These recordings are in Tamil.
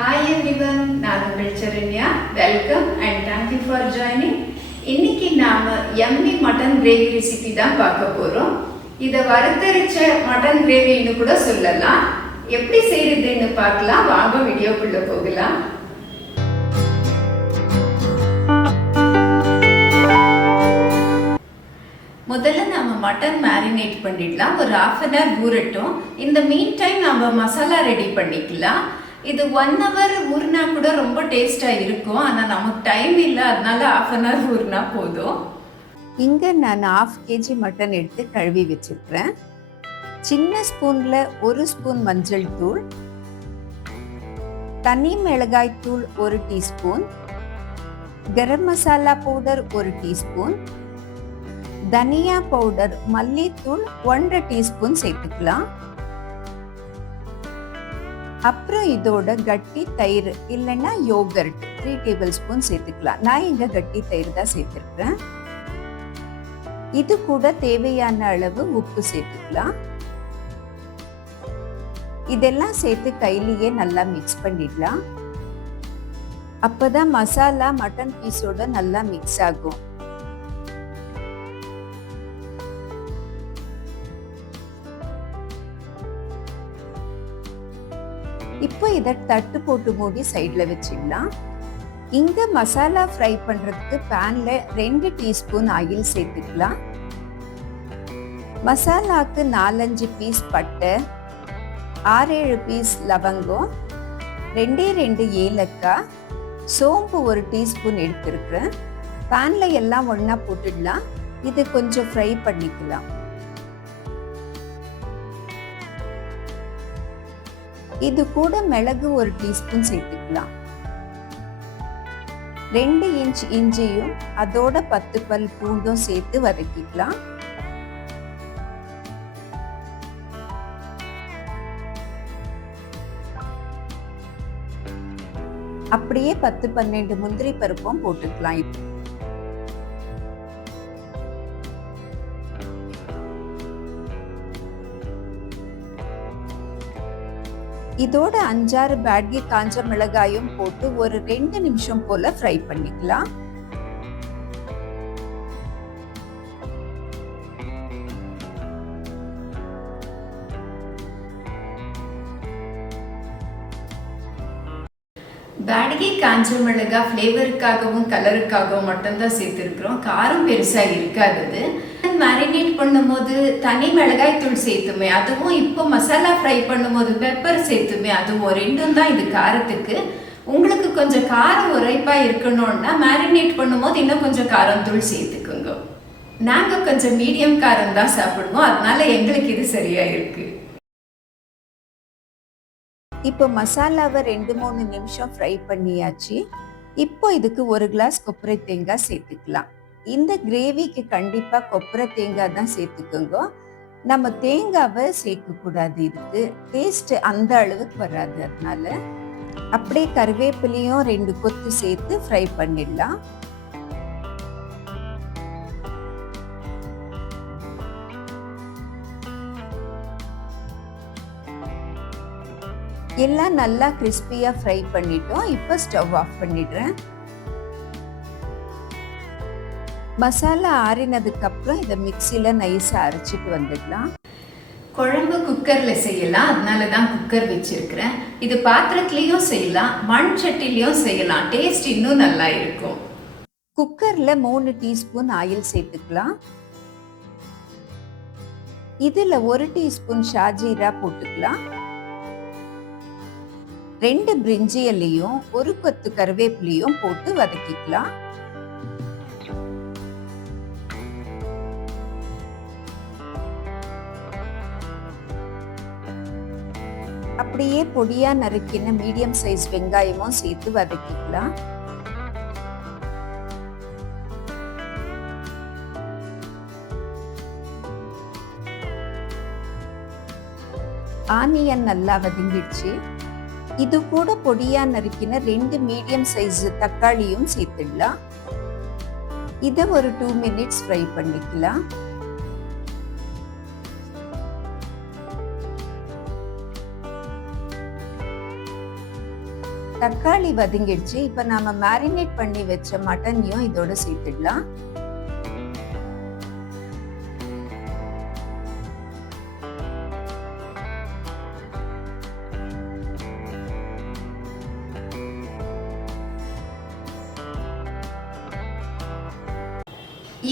Hi everyone, நான் உங்கள் Saranya. Welcome and thank you for joining. இன்னைக்கு நாம எம்மி மட்டன் கிரேவி ரெசிபி தான் பார்க்க போறோம். இதை வறுத்தரிச்ச மட்டன் கிரேவின்னு கூட சொல்லலாம். எப்படி செய்யறதுன்னு பார்க்கலாம். வாங்க வீடியோக்குள்ள போகலாம். முதல்ல நம்ம மட்டன் மேரினேட் பண்ணிடலாம். ஒரு 1/2 an hour ஊறட்டும். இந்த மீன் டைம் நம்ம மசாலா ரெடி பண்ணிக்கலாம். இது 1 hour ஊறினா கூட ரொம்ப டேஸ்டாக இருக்கும். ஆனால் நமக்கு டைம் இல்லை, அதனால 1/2 an hour ஊறினா போதும். இங்கே நான் 1/2 kg மட்டன் எடுத்து கழுவி வச்சிருக்கிறேன். சின்ன ஸ்பூனில் 1 ஸ்பூன் மஞ்சள் தூள், தனி மிளகாய் தூள் 1 teaspoon, garam masala powder 1 teaspoon, தனியா பவுடர் மல்லித்தூள் 1/2 டீஸ்பூன் சேர்த்துக்கலாம். அப்புறம் இதோட கட்டி தயிர் இல்லைன்னா யோகர்ட் 3 டேபிள் ஸ்பூன் சேர்த்துக்கலாம். நான் இங்க கட்டி தயிர் தான் சேர்த்துருக்கேன். இது கூட தேவையான அளவு உப்பு சேர்த்துக்கலாம். இதெல்லாம் சேர்த்து கையிலேயே நல்லா மிக்ஸ் பண்ணிடலாம். அப்பதான் மசாலா மட்டன் பீஸோட நல்லா மிக்ஸ் ஆகும். இப்போ இதை தட்டு போட்டு மூடி சைடில் வச்சிடலாம். இங்கே மசாலா ஃப்ரை பண்ணுறதுக்கு பேனில் 2 டீஸ்பூன் ஆயில் சேர்த்துக்கலாம். மசாலாவுக்கு 4-5 பீஸ் பட்டை, 6-7 பீஸ் லவங்கம், 2 ஏலக்காய், சோம்பு 1 டீஸ்பூன் எடுத்துருக்குறேன். பேனில் எல்லாம் ஒன்றா போட்டுடலாம். இது கொஞ்சம் ஃப்ரை பண்ணிக்கலாம். இது கூட மிளகு 1 டீஸ்பூன் சேர்த்துக்கலாம். 2 இன்ச் இஞ்சியும் அதோட 10 பல் பூண்டும் சேர்த்து வதக்கிக்கலாம். அப்படியே 10-12 முந்திரி பருப்பும் போட்டுக்கலாம். இதோட 5-6 பேட்கி காஞ்ச மிளகாயும் போட்டு ஒரு 2 நிமிஷம் போல ஃப்ரை பண்ணிக்கலாம். பேட்கி காஞ்ச மிளகா ஃப்ளேவருக்காகவும் கலருக்காகவும் மட்டும்தான் சேர்த்துருக்குறோம். காரம் பெருசாக இருக்காது. மேரினேட் பண்ணும்போது தனி மிளகாய் தூள் சேர்த்துமே, அதுவும் இப்போ மசாலா ஃப்ரை பண்ணும்போது பெப்பர் சேர்த்துமே, அதுவும் 2ம் தான் இது காரத்துக்கு. உங்களுக்கு கொஞ்சம் காரம் உரைப்பாக இருக்கணும்னா மேரினேட் பண்ணும்போது இன்னும் கொஞ்சம் காரம் தூள் சேர்த்துக்குங்க. நாங்கள் கொஞ்சம் மீடியம் காரம் தான் சாப்பிடுவோம், அதனால எங்களுக்கு இது சரியாக இருக்கு. இப்போ மசாலாவை 2-3 நிமிஷம் ஃப்ரை பண்ணியாச்சு. இப்போ இதுக்கு 1 கிளாஸ் கொப்பரை தேங்காய் சேர்த்துக்கலாம். இந்த கிரேவிக்கு கண்டிப்பாக கொப்பரை தேங்காய் தான் சேர்த்துக்கோங்க. நம்ம தேங்காவை சேர்க்கக்கூடாது, இதுக்கு டேஸ்ட் அந்த அளவுக்கு வராது. அதனால அப்படியே கருவேப்பிலையும் 2 கொத்து சேர்த்து ஃப்ரை பண்ணிடலாம். எல்லாம் நல்லா கிறிஸ்பியாக ஃப்ரை பண்ணிட்டோம். இப்போ ஸ்டவ் ஆஃப் பண்ணிடுறேன். மசாலா ஆறினதுக்கு அப்புறம் இதை மிக்சியில் நைஸாக அரைச்சிட்டு வந்துடலாம். குழம்பு குக்கரில் செய்யலாம், அதனால தான் குக்கர் வச்சிருக்கிறேன். இது பாத்திரத்துலேயும் செய்யலாம், மண் சட்டிலையும் செய்யலாம். டேஸ்ட் இன்னும் நல்லா இருக்கும். குக்கரில் 3 டீஸ்பூன் ஆயில் சேர்த்துக்கலாம். இதில் 1 டீஸ்பூன் ஷாஜீரா போட்டுக்கலாம். 2 பிரிஞ்சி இலையும் 1 கொத்து கருவேப்பிலையும் போட்டு வதக்கிக்கலாம். அப்படியே பொடியா நறுக்கின மீடியம் சைஸ் வெங்காயமும் சேர்த்து வதக்கிக்கலாம். ஆனியன் நல்லா வதங்கிடுச்சு. இது கூட பொடியா நறுக்கின 2 மீடியம் சைஸ் தக்காளியும் சேர்த்துடலாம். இதை ஒரு 2 மினிட்ஸ் ஃப்ரை பண்ணிக்கலாம். தக்காளி வதங்கிடுச்சு. இப்போ நாம மேரினேட் பண்ணி வச்ச மட்டனையும் இதோட சேர்த்துடலாம்.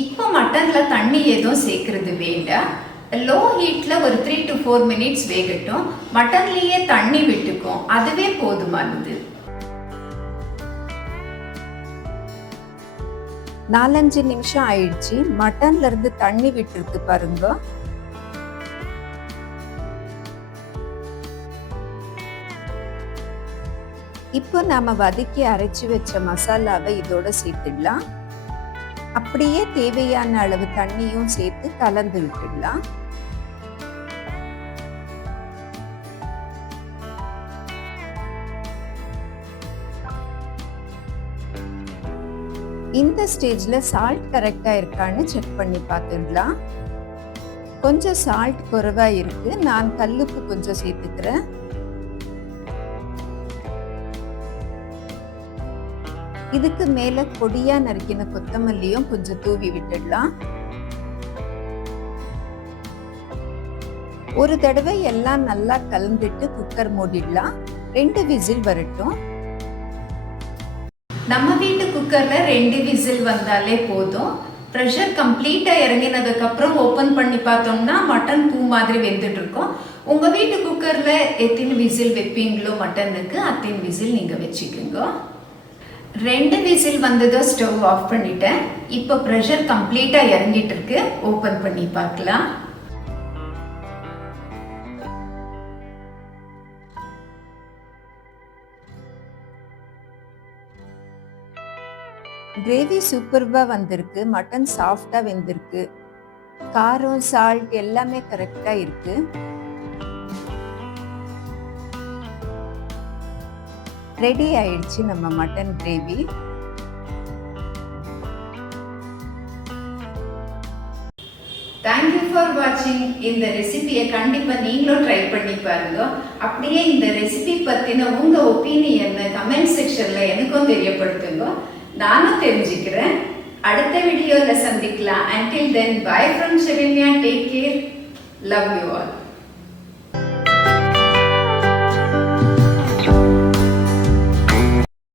இப்போ மட்டன்ல தண்ணி எதுவும் சேர்க்கறது வேண்டாம். லோ ஹீட்ல ஒரு 3 to 4 minutes வேகட்டும். மட்டன்லயே தண்ணி விட்டுக்கும், அதுவே போதுமானது. 4-5 நிமிஷம் ஆயிடுச்சு. மட்டன்ல இருந்து தண்ணி விட்டுருக்கு பாருங்க. இப்போ நாம வதக்கி அரைச்சு வச்ச மசாலாவை இதோட சேர்த்துடலாம். அப்படியே தேவையான அளவு தண்ணியும் சேர்த்து கலந்து விட்டுடலாம். இந்த ஸ்டேஜ்ல சால்ட் கரெக்டா இருக்கான்னு செக் பண்ணி பார்த்துடலாம். கொஞ்சம் சால்ட் குறைவா இருக்கு, நான் கல்லுப்பு கொஞ்சம் சேர்த்துக்கிறேன். இதுக்கு மேல பொடியா நறுக்கின கொத்தமல்லியும் கொஞ்சம் தூவி விட்டுடலாம். ஒரு தடவை எல்லாம் நல்லா கலந்துட்டு குக்கர் மூடிடலாம். 2 விசில் வரட்டும். நம்ம வீட்டு குக்கர்ல 2 விசில் வந்தாலே போதும். ப்ரெஷர் கம்ப்ளீட்டா இறங்கினதுக்கு அப்புறம் ஓபன் பண்ணி பார்த்தோம்னா மட்டன் பூ மாதிரி வெந்துட்டு இருக்கும். உங்க வீட்டு குக்கர்ல எத்தனை விசில் வைப்பீங்களோ மட்டனுக்கு அத்தனை விசில் நீங்க வச்சுக்கோங்க. 2 விசில் வந்ததும் ஸ்டவ் ஆஃப் பண்ணிட்டேன். இப்போ ப்ரெஷர் கம்ப்ளீட்டா இறங்கிட்டு இருக்கு. ஓபன் பண்ணி பார்க்கலாம். கிரேவி சூப்பர்பா வந்திருக்கு. மட்டன் சாஃப்டா வெந்திருக்கு. காரம் சால்ட் எல்லாமே கரெக்டா இருக்கு. ரெடி ஆயிடுச்சு நம்ம மட்டன் கிரேவி. தேங்க்யூ ஃபார் வாட்சிங். இந்த ரெசிபியை கண்டிப்பா நீங்களும் ட்ரை பண்ணி பாருங்க. அப்படியே இந்த ரெசிபி பத்தின உங்க ஒப்பீனியன் கமெண்ட் செக்ஷன்ல எனக்கும் தெரியப்படுத்துங்க, நானும் தெரிஞ்சுக்கிறேன். அடுத்த வீடியோல சந்திக்கலாம். Until then, bye from Sharanya. Take care. Love you all.